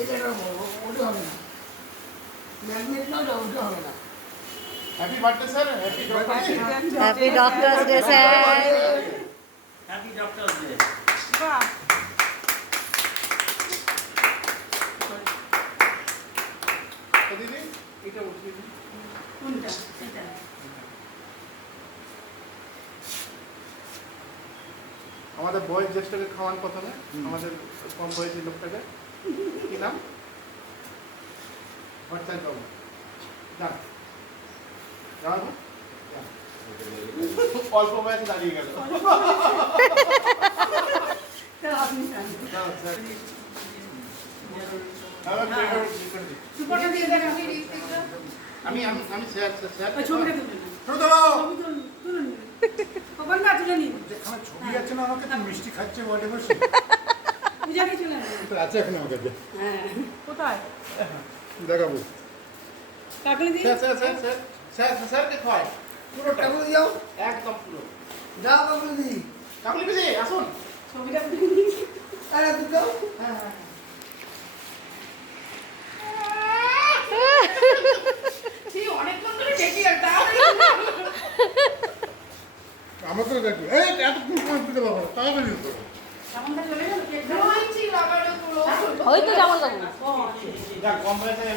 এটা ওটা হবে না, ম্যাগনেট না ওটা হবে না। Happy birthday sir, happy doctors day sir. Happy doctors day. বাহ, দিদি এটা উঠিয়ে দিন। কোনটা? এটা। আমাদের বয়স জ্যেষ্ঠকে খাওয়ান প্রথমে, আমাদের কম বয়সী লোকটাকে। কি নাম? ভট্টাচার্য বাবু। যান যাবো, অল্প বয়সে দাঁড়িয়ে গেল। তাহলে আপনি খান। যাও, স্যার। সুপারটা দিয়ে দেন, আপনি রিস্টটা। আমি আমি আমি স্যার স্যার ওই ছবিটা তুলে নিন। তুলো। ছবি তুলে নিন। ওখান না তুলে নিন। যেখানে ছবি আছে না আমাকে তো মিষ্টি খাচ্ছে বলে বসে পূজাকে তুলে নিন। তো আছে এখন আমার কাছে হ্যাঁ। কোথায়? দেখাবো। Kakoli di. Sir sir sir sir sir স্যারকে খাওয়াই পুরোটা, কাকুলি যাও, একদম পুরো। যাও কাকুলি দি। কাকুলি বিজি আসুন। ছবিটা তুলে নিন। আরে তুই যাও। হ্যাঁ, হ্যাঁ। সেই অনেকক্ষণ ধরে দেখি আর তাহলে আমাকেও দেখো এই এতক্ষণ সময় দিতে পারবো না তাড়াতাড়ি করো সামনটা চলে গেল কেকটা। ওই তো জামাল বাবু। ও, আচ্ছা। যাক কম বয়সে